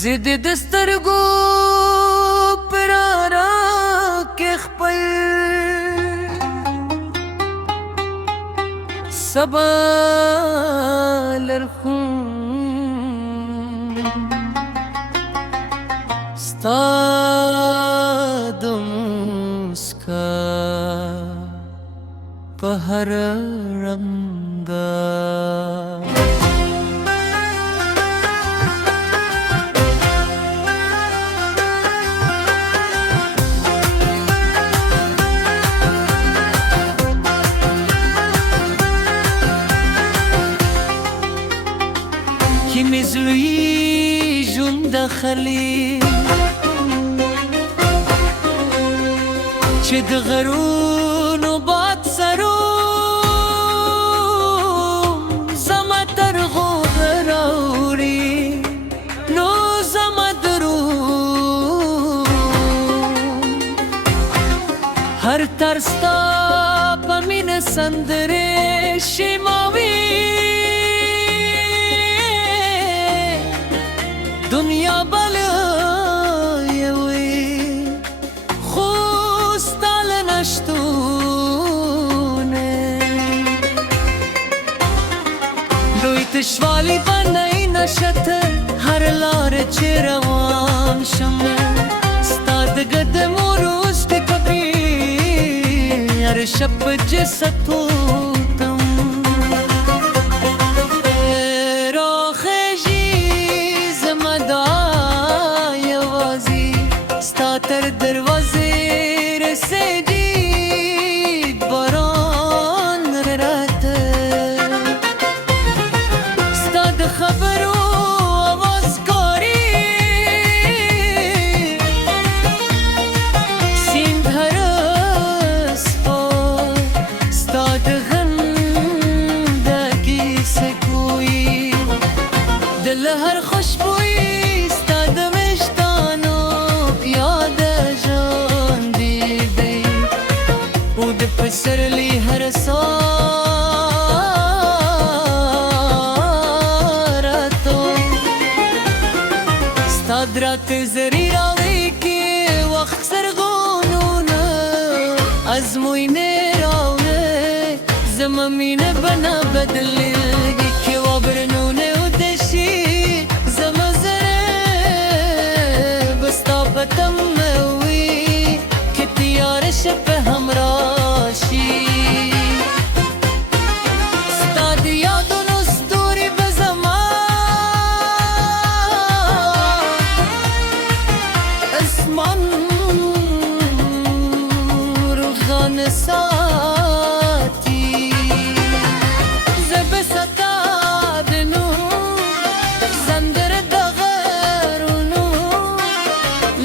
زد دسترګو پرارا کې خپل سبا لرخون ستا د مسکا په هر رنګه کی مزلوی جون داخلی چه د غرونو باد سروم زما تر غوږ راوړي نو زما دروم هر تر ستا په مینه سندرې شیماوي دنیا بلایوي خوستال نشتونه دوی تشوالی بنای نشت هر لار چه روان شم ستاد قدم و روست کبی هر شب جستوتم تر دروازه رسیدی باران راته ستا د خبرو آواز کاری سیند هر اسپار ستا د غندگی سکوی دل هر خوشبوی ستا د وجدانو یاد پسرلی هر سارتو ستاد رات زری راوی که وقت سرگونونه ازموینه راونه زمامینه بنا بدلگی که وابرنونه و دشی زمزره بستا بتم موی که تیار شب همراه ساتی زب ستادنو زندر دغرونو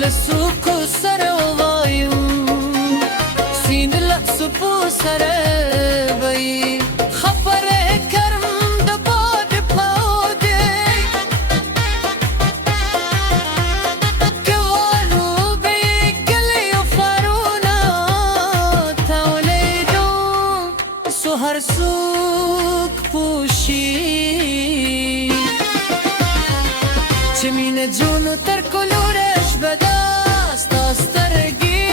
لسوکو سروایو سیند لسپو سروی خبر کرم دباد پاوده کوالو بی گلیو فرونا هر سوک پوشی چه مینه جونو تر کلورش بدست استرگی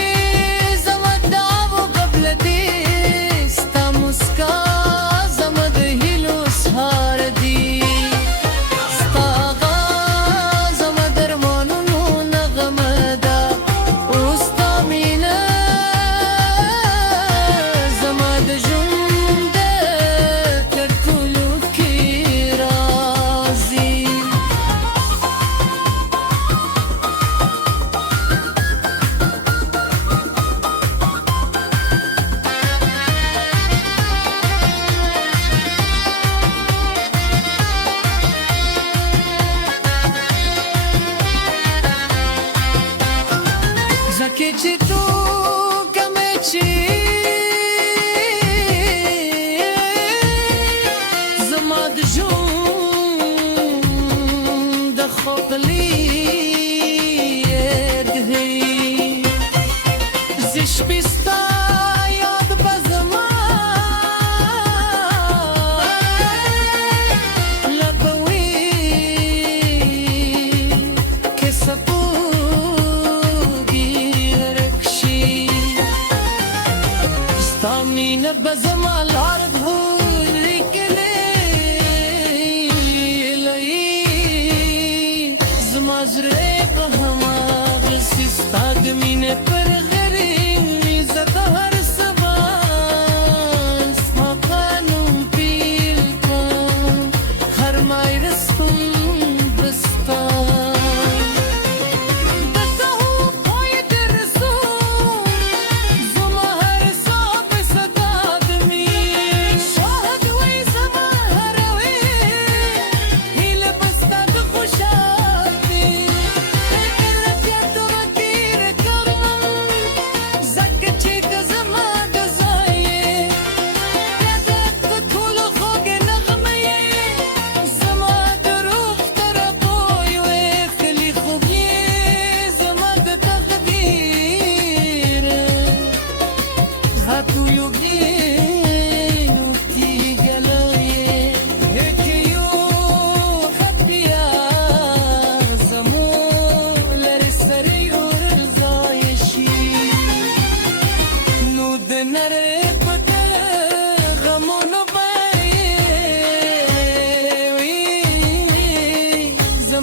زمد دعو قبل دیست مسکا زمد هیلو سهار دی ستاغا زمد درمانونو نغمدا اوستا مینه زمد جون که چی تو کمه چی زما د جون د خوبلی ادهی زش بیستا یاد بزما لبوی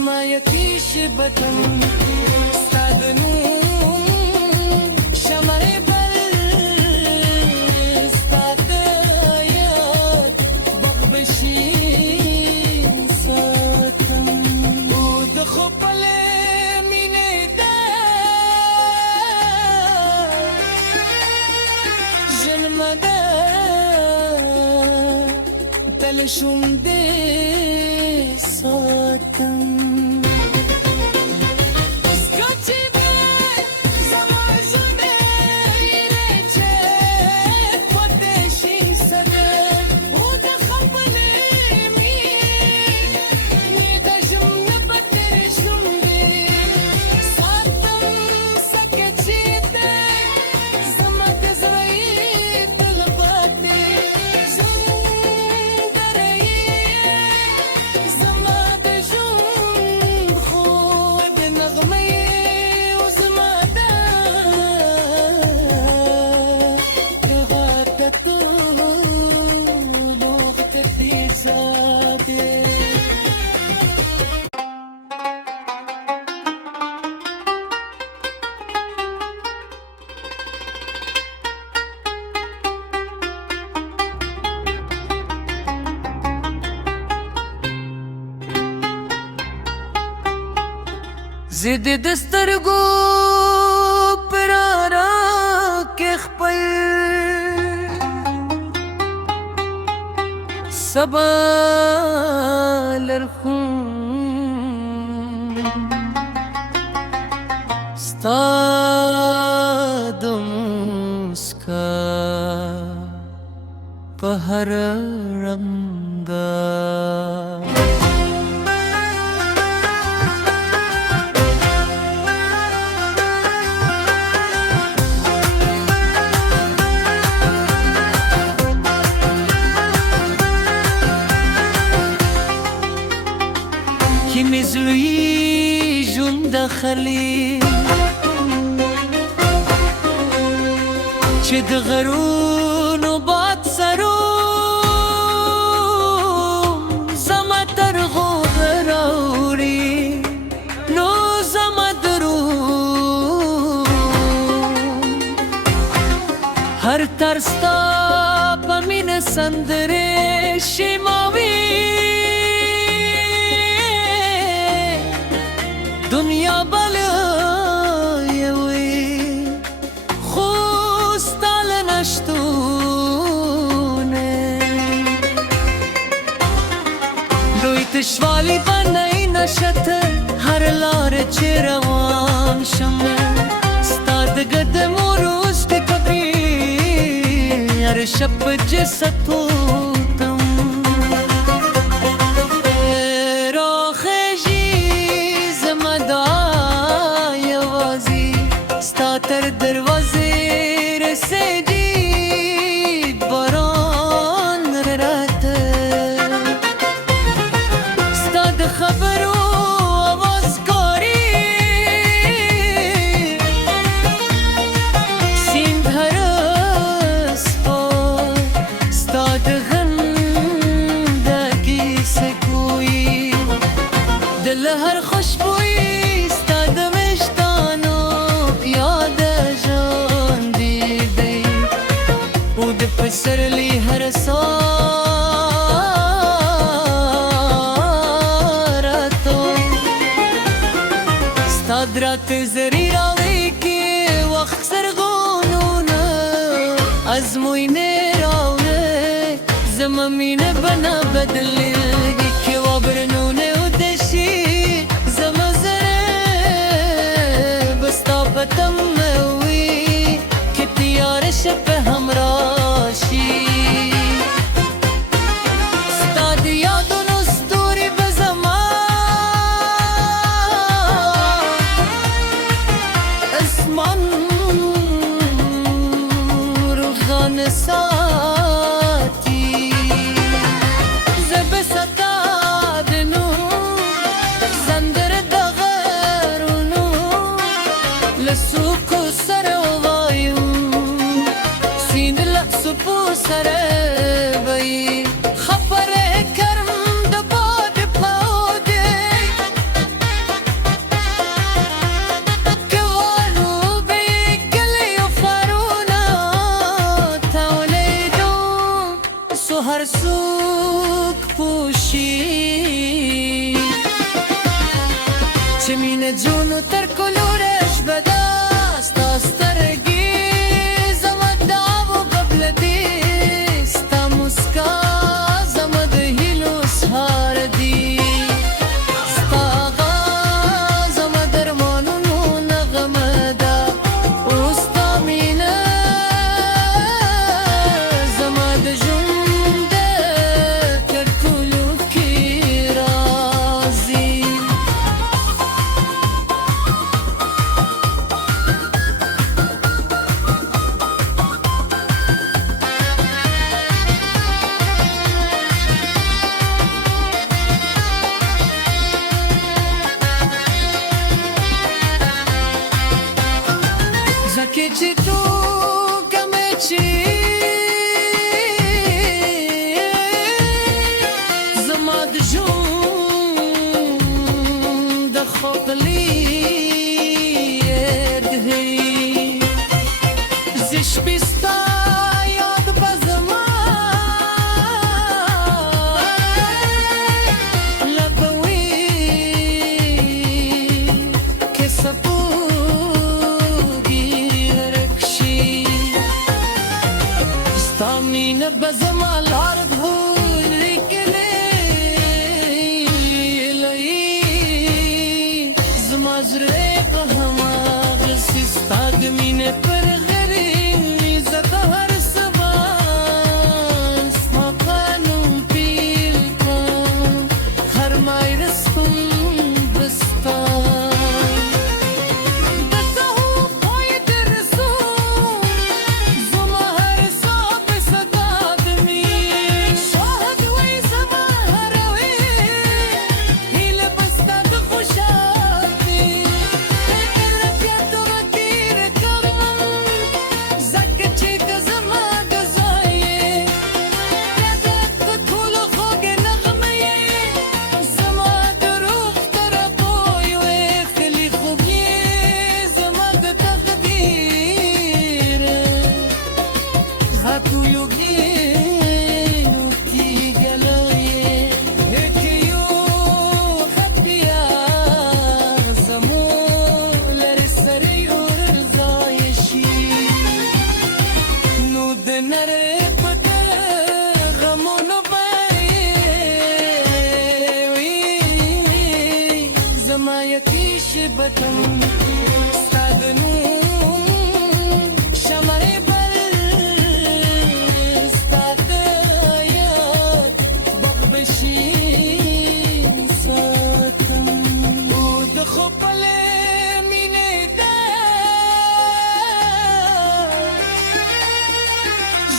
زما یکیش بطن ستادنون شمره بل ستادیات بغبشین ساتم او دخو پل مینه دا جنمده تلشم دی ساتم زد دسترگو پرارا که خپل سبا لرخون ستا د مسکا په هر رنګا کی مزلوی جون داخلی چه د غرونو باد سروم زما تر غوغ راوړي نو زما دروم هر ترستا په مینه سندرې شیماوي دنیا بلایوی خوستال نشتونه لوی تشوالی بنای نشت هر لار چه روان شم ستاد گدم و روز که کبری هر شب جستوتم تر دروازه رسیدی باران رته ستا د خبرو آواز کاری سیند هر اسپار ستا د غندگی سکوی دل هر خوشبوی ستا د وجدانو یاد جان دیدی او د پسرلی هر سارتو ستا درات زری راوی که وقت سرگونونه ازموینه راوی زما مینه بنا بدلی که وابرنونه و دشی زما زره بستا بتم وی که تیار شب همراشی ستا د یادونو ستوری به زما اسمان روزانه ساتی زه به ستا چې مینه جونو تر کلوره شپه ده ستا سترګې زما دعاو قبله دي ستا مسکا زما د هیلو سهار دي ستا غږ زما د ارمانونو نغمه ده اوس ستا مینه زما د ژوند د تر ټولو کې راځي ځکه چې تو کومه چې زما د ژوند د خوبلی دی زه شپې ستا یاد به زما لبوي که سپوږی ورک شي ستا مینه به زما لار بولي زما زړه په هماغسې ستا د مینې پر غریزه د هر سبا ستا په نوم پیل کړم هر مایرسم به ستا درته پای ته رسوم زما هر ساه په صدا د مین شاهد وی زما هره هیله به ستا د خوشحالۍ بتم ستا د نوم شمعې بل ستا د یاد باغ به شین ساتم او د خپلې مینې ده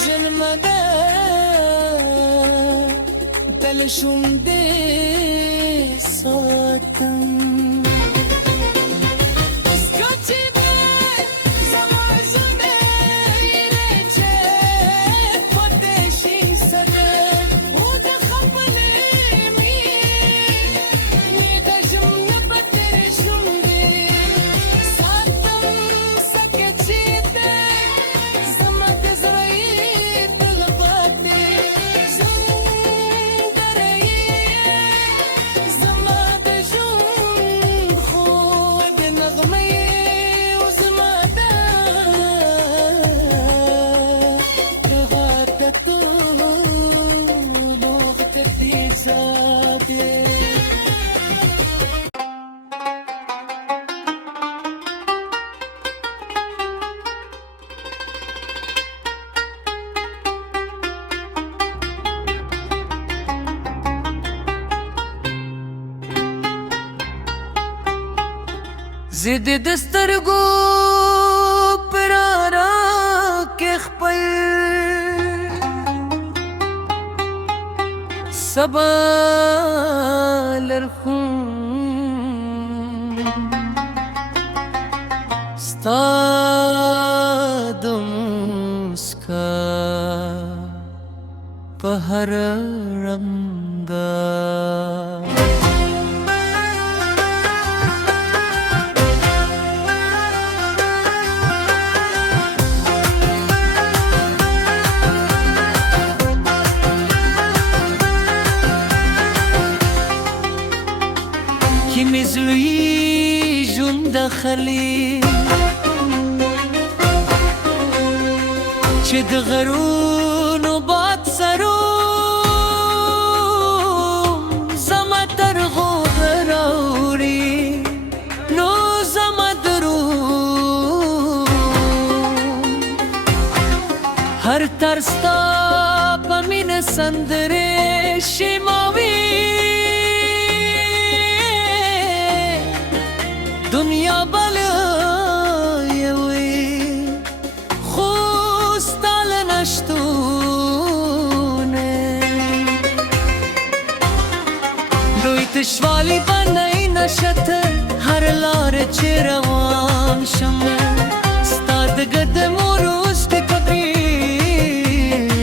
ژوند ده تل شوم دې ساتم زد دسترګو پرارا کې خپل سبا لرخم ستا د مسکا په هر رنګ مزلوی جون دخلی چه دغرون و باد سروم زما ترغو براوری نو زما درو هر ترستا پمین سندره شیماوی دنیا بالایوی خوستال نشتونه دوی تشوالی بنای نشت هر لار چه روان شمه ستاد گدم و روز تی پبی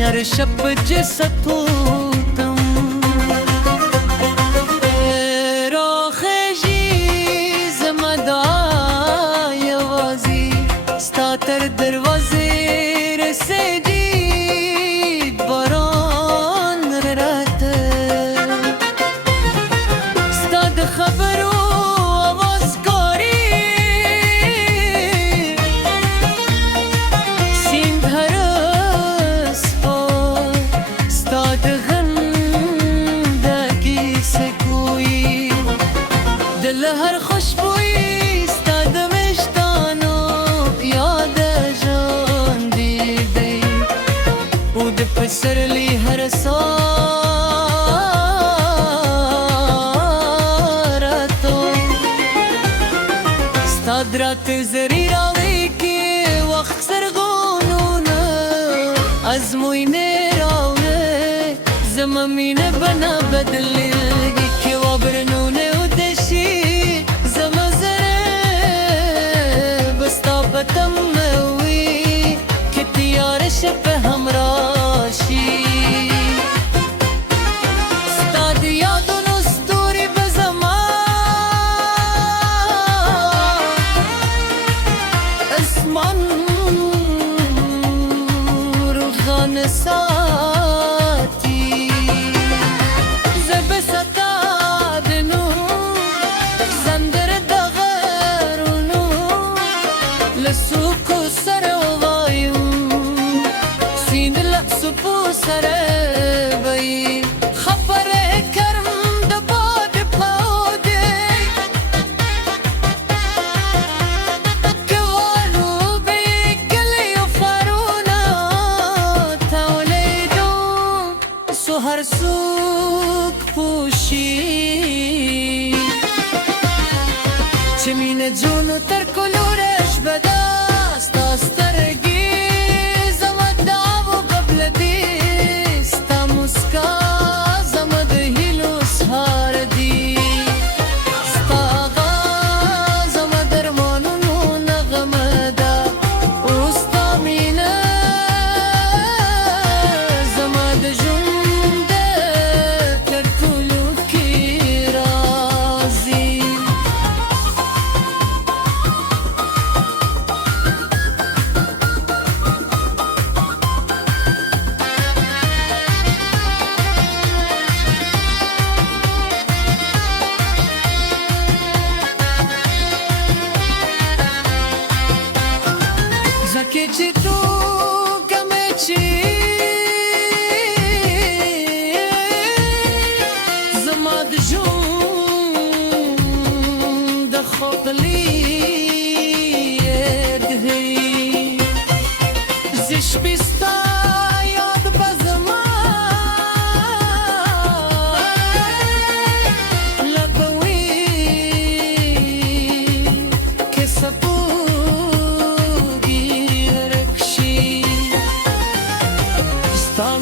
هر شب جستوتم تر دروازه رسیدی باران رات ستاد خبر و آواز کاری سیند هر اسپا ستاد غندگی سکوی دل هر خوشبوی ستاد پسرلی هر سارتو ستاد رات زری راوی که وقت سرگونونه از موینه راوه زمامینه بنا بدلی که وابرنونه و دشی زمزره بستا بتموی که تیار شب همراه ستاد یادون استوری بزمان اسمان روزان ساتی زب ستادنو زندر دغرونو لسوکو سروایو سپو سره بی خبره کرم د باد پاوده کوالو بی گلی و فرونا تولیدو سو هر سوک پوشی چمین جونو تر کلورش بدست استرگی که چی تو کمه چی زما د جون د خوبلی ادهی زش بیستا یاد بزما لبوی که سپو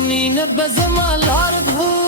مين بزم الأرض هو